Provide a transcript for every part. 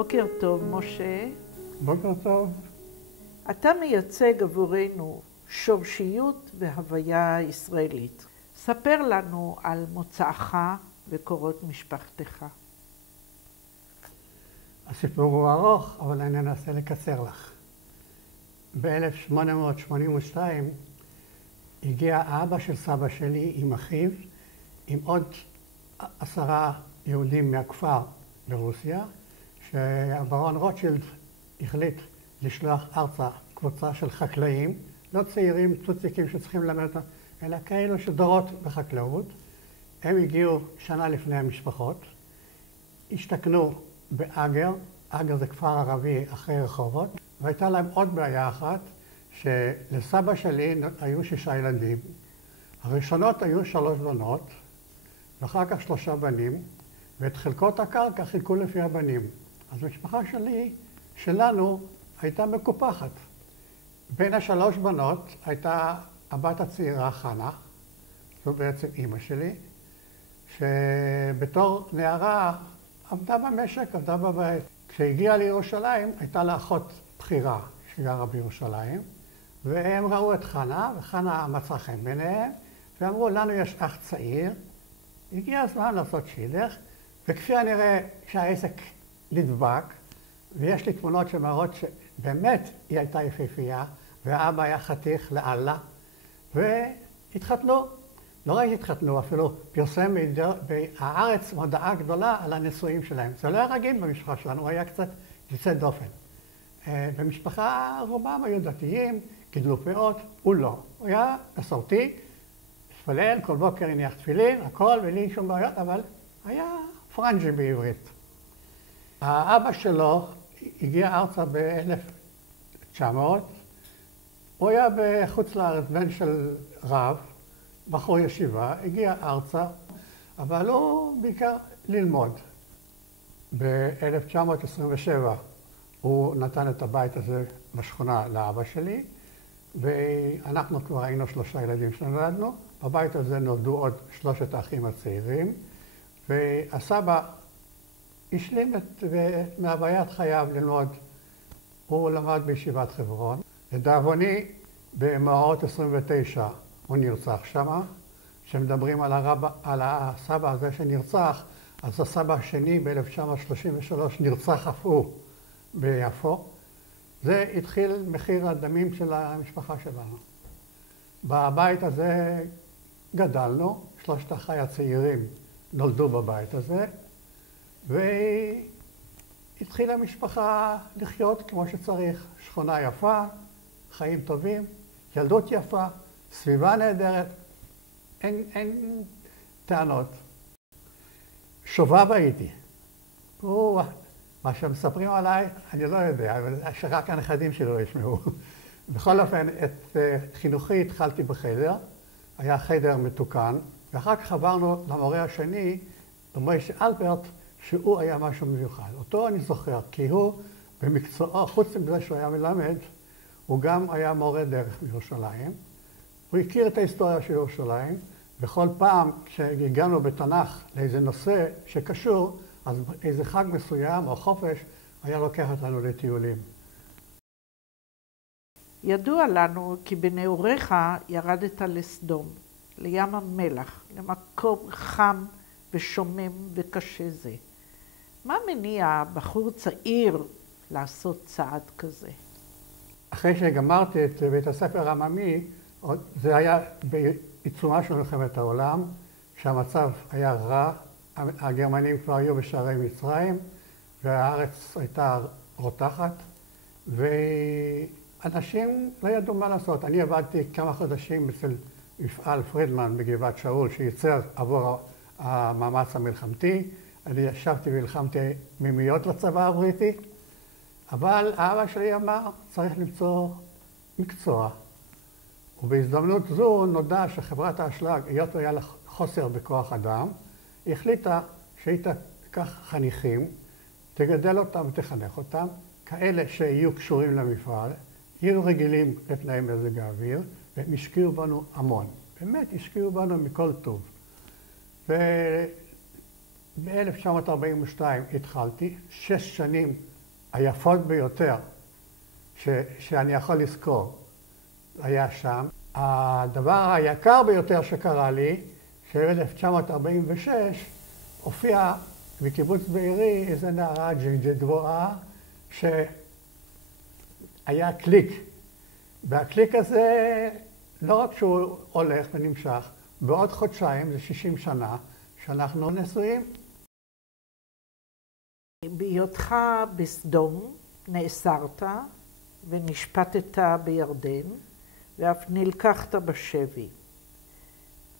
בוקר טוב, משה. בוקר טוב. אתה מייצג עבורנו שורשיות והוויה ישראלית. ספר לנו על מוצאך וקורות משפחתך. הסיפור הוא ארוך, אבל אני אנסה לקצר לך. ב-1882 הגיע האבא של סבא שלי עם אחיו, עם עוד 10 יהודים מהכפר ברוסיה, שהברון רוטשילד החליט לשלוח ארצה קבוצה של חקלאים, לא צעירים, צוציקים שצריכים ללמד אותם, אלא כאלו שדורות בחקלאות. הם הגיעו שנה לפני המשפחות, השתכנו באגר, אגר זה כפר ערבי אחרי רחובות, והייתה להם עוד בעיה אחת, שלסבא שלי היו 6 ילדים. הראשונות היו 3 בנות, ואחר כך 3 בנים, ואת חלקות הקרקע חילקו לפי הבנים. אז המשפחה שלנו הייתה מקופחת. בין 3 בנות הייתה הבת הצעירה חנה, זו בעצם אימא שלי, שבתור נערה עבדה במשק, עבדה בבית. כשהגיעה לירושלים הייתה לה אחות בכירה שגרה בירושלים, והם ראו את חנה, וחנה מצאה חן ביניהם, ואמרו, לנו יש אח צעיר, הגיע הזמן לעשות שילך, וכפי הנראה שהעסק נדבק, ויש לי תמונות שמראות שבאמת היא הייתה יפהפייה, והאבא היה חתיך לאללה, והתחתנו. לא רק התחתנו, אפילו פרסם בהארץ מודעה גדולה על הנישואים שלהם. זה לא היה רגיל במשפחה שלנו, הוא היה קצת יוצא דופן. במשפחה רובם היו דתיים, גידלו פאות, הוא לא. הוא היה מסורתי, התפלל, כל בוקר הניח תפילין, הכל, בלי שום בעיות, אבל היה פרנג'י בעברית. האבא שלו הגיע ארצה ב-1900, הוא היה בחוץ לארץ, בן של רב, בחור ישיבה, הגיע ארצה, אבל הוא בעיקר ללמוד. ב-1927 הוא נתן את הבית הזה בשכונה לאבא שלי, ואנחנו כבר היינו 3 ילדים שנולדנו. בבית הזה נולדו עוד 3 האחים הצעירים, והסבא השלים מהוויית חייו ללמוד. הוא למד בישיבת חברון. לדאבוני, במאורעות 29 הוא נרצח שמה. כשמדברים על הסבא הזה שנרצח, אז הסבא השני ב-1933 נרצח אף הוא ביפו. זה התחיל מחיר הדמים של המשפחה שלנו. בבית הזה גדלנו, 3 אחיי הצעירים נולדו בבית הזה, והתחילה המשפחה לחיות כמו שצריך. שכונה יפה, חיים טובים, ילדות יפה, סביבה נהדרת, אין טענות. שובב הייתי. מה שמספרים עליי, אני לא יודע, אבל שרק הנכדים שלו ישמעו. בכל אופן, את חינוכי התחלתי בחדר, היה חדר מתוקן, ואחר כך עברנו למורה השני, למוישה אלברט, שהוא היה משהו מיוחד. אותו אני זוכר, כי הוא במקצועו, חוץ מזה שהוא היה מלמד, הוא גם היה מורה דרך בירושלים. הוא הכיר את ההיסטוריה של ירושלים, וכל פעם כשהגענו בתנ"ך לאיזה נושא שקשור, אז איזה חג מסוים או חופש היה לוקח אותנו לטיולים. ידוע לנו כי בנעוריך ירדת לסדום, לים המלח, למקום חם ושומם וקשה זה. מה מניע בחור צעיר לעשות צעד כזה? אחרי שגמרתי את בית הספר העממי, זה היה בעיצומה של מלחמת העולם, שהמצב היה רע, הגרמנים כבר היו בשערי מצרים, והארץ הייתה רותחת, ואנשים לא ידעו מה לעשות. אני עבדתי כמה חודשים אצל מפעל פרידמן בגבעת שאול, שייצר עבור המאמץ המלחמתי. אני ישבתי והלחמתי מימיות לצבא הבריטי, אבל האבא שלי אמר, צריך למצוא מקצוע. ובהזדמנות זו נודע שחברת האשלג, היות היה לה חוסר בכוח אדם, היא החליטה שהיא תיקח חניכים, תגדל אותם ותחנך אותם, כאלה שיהיו קשורים למפעל, יהיו רגילים לתנאי מזג האוויר, והם השקיעו בנו המון. באמת השקיעו בנו מכל טוב. ב-1942 התחלתי, 6 שנים היפות ביותר שאני יכול לזכור היה שם. הדבר היקר ביותר שקרה לי, ש-1946 הופיע בקיבוץ בארי איזה נערה ג'דבועה שהיה קליק. והקליק הזה, לא רק שהוא הולך ונמשך, בעוד חודשיים, זה 60 שנה, שאנחנו נשואים. בהיותך בסדום נאסרת ונשפטת בירדן ואף נלקחת בשבי.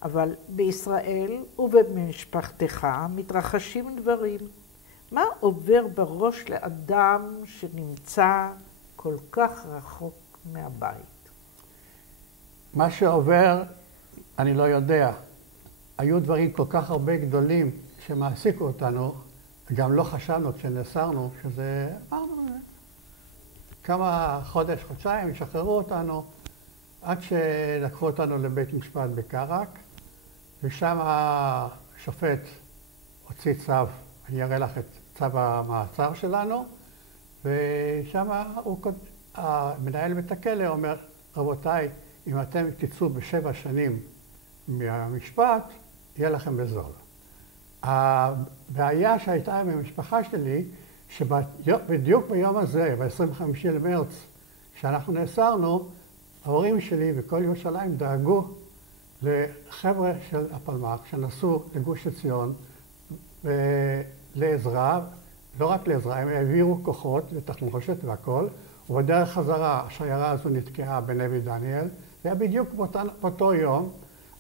אבל בישראל ובמשפחתך מתרחשים דברים. מה עובר בראש לאדם שנמצא כל כך רחוק מהבית? מה שעובר, אני לא יודע. היו דברים כל כך הרבה גדולים שמעסיקו אותנו, גם לא חשבנו כשנסרנו, שזה, אמרנו, כמה חודשיים, ישחררו אותנו, עד שלקחו אותנו לבית משפט בקרק, ושם השופט הוציא צו, אני אראה לך את צו המעצר שלנו, ושם המנהל בית הכלא אומר, רבותיי, אם אתם תצאו ב7 שנים מהמשפט, יהיה לכם בזול. הבעיה שהייתה עם המשפחה שלי, שבדיוק ביום הזה, ב-25 למרץ, כשאנחנו נאסרנו, ההורים שלי וכל ירושלים דאגו לחבר'ה של הפלמ"ח שנסעו לגוש עציון לעזרה, לא רק לעזרה, הם העבירו כוחות לתחמושת והכל, ובדרך חזרה השיירה הזו נתקעה בנבי דניאל, זה היה בדיוק באותו יום,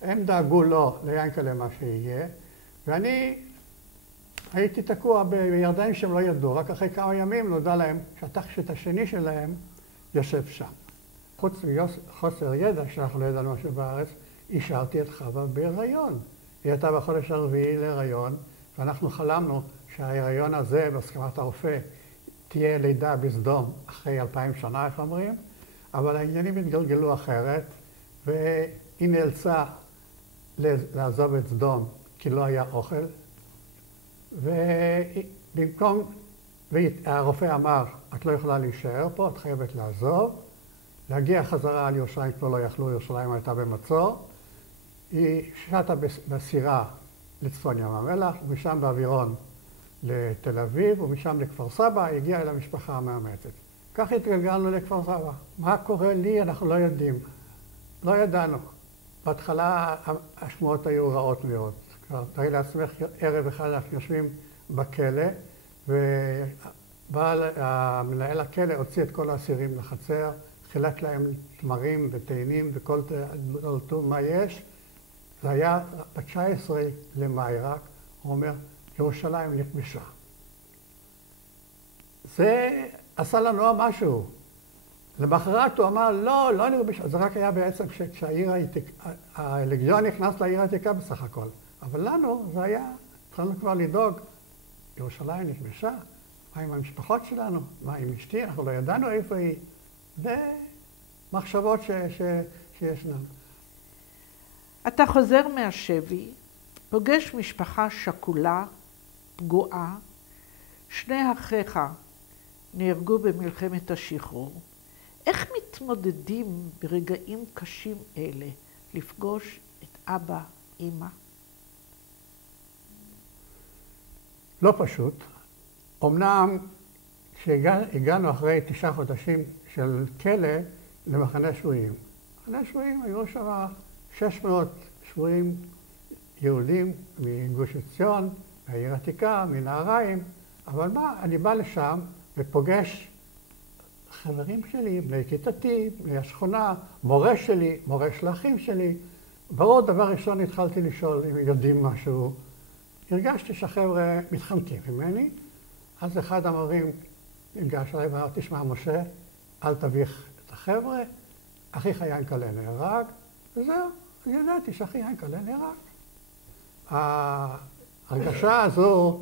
הם דאגו לו ליענקל'ה מה שיהיה, ואני הייתי תקוע בירדן שהם לא ידעו, רק אחרי כמה ימים נודע להם שהתכשיט השני שלהם יושב שם. חוץ מחוסר ידע, שאנחנו לא ידענו משהו בארץ, השארתי את חווה בהיריון. היא הייתה בחודש הרביעי להיריון, ואנחנו חלמנו שההיריון הזה, בהסכמת הרופא, תהיה לידה בסדום אחרי 2000 שנה, איך אומרים, אבל העניינים התגלגלו אחרת, והיא נאלצה לעזוב את סדום, כי לא היה אוכל, ובמקום, והרופא אמר, את לא יכולה להישאר פה, את חייבת לעזוב, להגיע חזרה על ירושלים, כבר לא יכלו, ירושלים הייתה במצור, היא שטה בסירה לצפון ים המלח, ומשם באווירון לתל אביב, ומשם לכפר סבא, הגיעה אל המשפחה המאמצת. כך התגלגלנו לכפר סבא. מה קורה לי? אנחנו לא יודעים. לא ידענו. בהתחלה השמועות היו רעות מאוד. תראי לעצמך, ערב אחד אנחנו יושבים בכלא, ומנהל הכלא הוציא את כל האסירים לחצר, חילק להם תמרים ותאנים וכל טוב מה יש. זה היה ב-19 למאי רק, הוא אומר, ירושלים נכבשה. זה עשה לנו משהו. למחרת הוא אמר, לא נכבשה. זה רק היה בעצם כשהעיר העתיקה, הלגיון נכנס לעיר העתיקה בסך הכל. אבל לנו זה היה, התחלנו כבר לדאוג, ירושלים נכבשה, מה עם המשפחות שלנו, מה עם אשתי, אנחנו לא ידענו איפה היא. זה מחשבות שיש לנו. אתה חוזר מהשבי, פוגש משפחה שכולה, פגועה, שני אחיך נהרגו במלחמת השחרור. איך מתמודדים ברגעים קשים אלה לפגוש את אבא, אמא? לא פשוט. אמנם כשהגענו אחרי 9 חודשים של כלא למחנה שבויים. מחנה שבויים היו שם 600 שבויים יהודים מגוש עציון, מהעיר העתיקה, מנהריים, אבל מה, אני בא לשם ופוגש חברים שלי, בני כיתתי, בני השכונה, מורה שלי, מורה של האחים שלי. ברור, דבר ראשון התחלתי לשאול אם יודעים משהו. הרגשתי שהחבר'ה מתחמקים ממני, אז אחד המורים ניגש אליי ואמר, תשמע משה, אל תביך את החבר'ה, אחיך יענקל'ה נהרג, וזהו, אני ידעתי שאחי יענקל'ה נהרג. ההרגשה הזו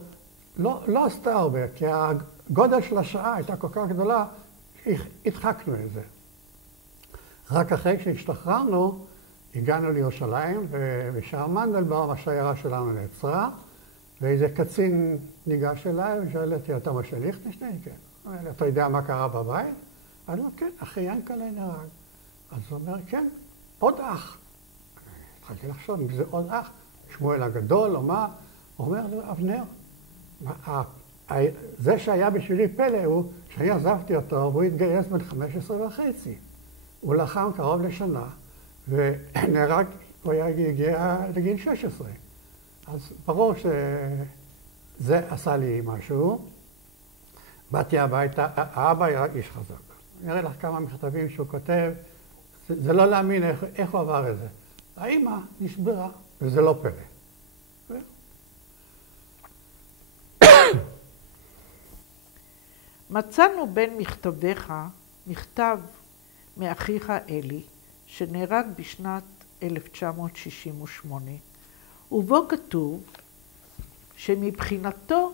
לא עשתה הרבה, כי הגודל של השעה הייתה כל כך גדולה, הדחקנו את זה. רק אחרי שהשתחררנו, הגענו לירושלים, ובשער מנדלבאום השיירה שלנו נעצרה, ואיזה קצין ניגש אליי ושאל אותי, אתה משה ליכטנשטיין? כן. אתה יודע מה קרה בבית? אני אומר, כן, אחי ינקלה נהרג. אז הוא אומר, כן, עוד אח. התחלתי לחשוב אם זה עוד אח, שמואל הגדול או מה. הוא אומר לי, אבנר, זה שהיה בשבילי פלא הוא שאני עזבתי אותו והוא התגייס בן 15 וחצי. הוא לחם קרוב לשנה ונהרג, הוא הגיע לגיל 16. אז ברור שזה עשה לי משהו. באתי הביתה, האבא היה איש חזק. אני אראה לך כמה מכתבים שהוא כותב, זה לא להאמין איך הוא עבר את זה. האמא נשברה, וזה לא פלא. מצאנו בין מכתביך מכתב מאחיך אלי, שנהרג בשנת 1968, ובו כתוב שמבחינתו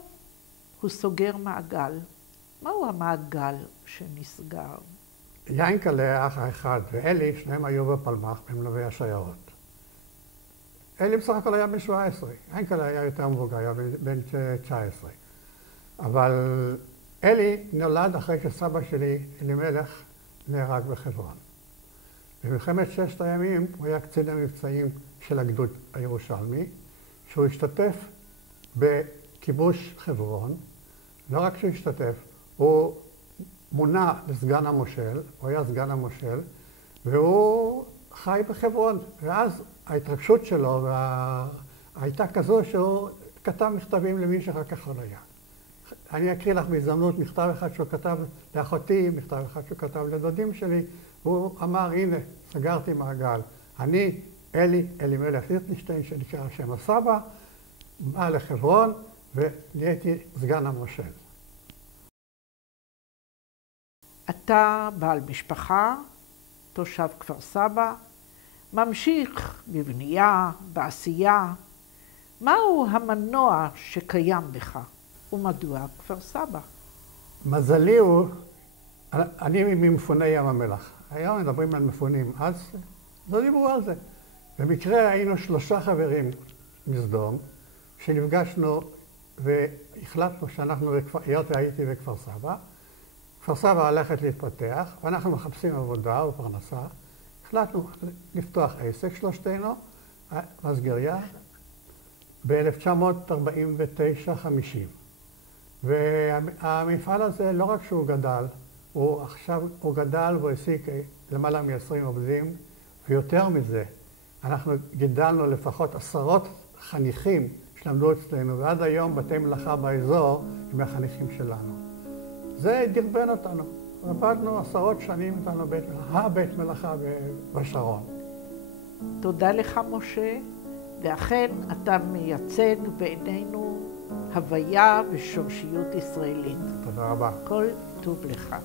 הוא סוגר מעגל. מהו המעגל שנסגר? ינקלה, אח האחד, ואלי, שניהם היו בפלמ"ח, במלווי השיירות. אלי בסך הכל היה בן 17, ינקלה היה יותר מבוגר, היה בן 19. אבל אלי נולד אחרי שסבא שלי, אלימלך, נהרג בחברון. במלחמת ששת הימים הוא היה קצין המבצעים של הגדוד הירושלמי, שהוא השתתף בכיבוש חברון. לא רק שהוא השתתף, הוא מונה לסגן המושל, הוא היה סגן המושל, והוא חי בחברון. ואז ההתרגשות שלו הייתה כזו שהוא כתב מכתבים למי שאחר כך עוד היה. אני אקריא לך בהזדמנות מכתב אחד שהוא כתב לאחותי, מכתב אחד שהוא כתב לדודים שלי, והוא אמר, הנה, סגרתי מעגל. אני, אלימלך ליכטנשטיין, שנקרא שם הסבא, בא לחברון ונהייתי סגן המושל. אתה בעל משפחה, תושב כפר סבא, ממשיך בבנייה, בעשייה. מהו המנוע שקיים בך, ומדוע כפר סבא? מזלי הוא, אני ממפוני ים המלח. היום מדברים על מפונים, אז לא דיברו על זה. במקרה היינו 3 חברים מסדום, שנפגשנו והחלטנו שאנחנו, היות והייתי בכפר סבא, כפר סבא הולכת להתפתח, ואנחנו מחפשים עבודה ופרנסה. החלטנו לפתוח עסק, שלושתנו, מסגריה, ב-1949-50. והמפעל הזה, לא רק שהוא גדל, הוא גדל והוא העסיק למעלה מ-20 עובדים, ויותר מזה, אנחנו גידלנו לפחות 10 חניכים שלמדו אצלנו, ועד היום בתי מלאכה באזור הם החניכים שלנו. זה דרבן אותנו. עבדנו 10 שנים איתנו בית מלאכה בשרון. תודה לך, משה, ואכן אתה מייצג בעינינו הוויה ושורשיות ישראלית. תודה רבה. כל טוב לך.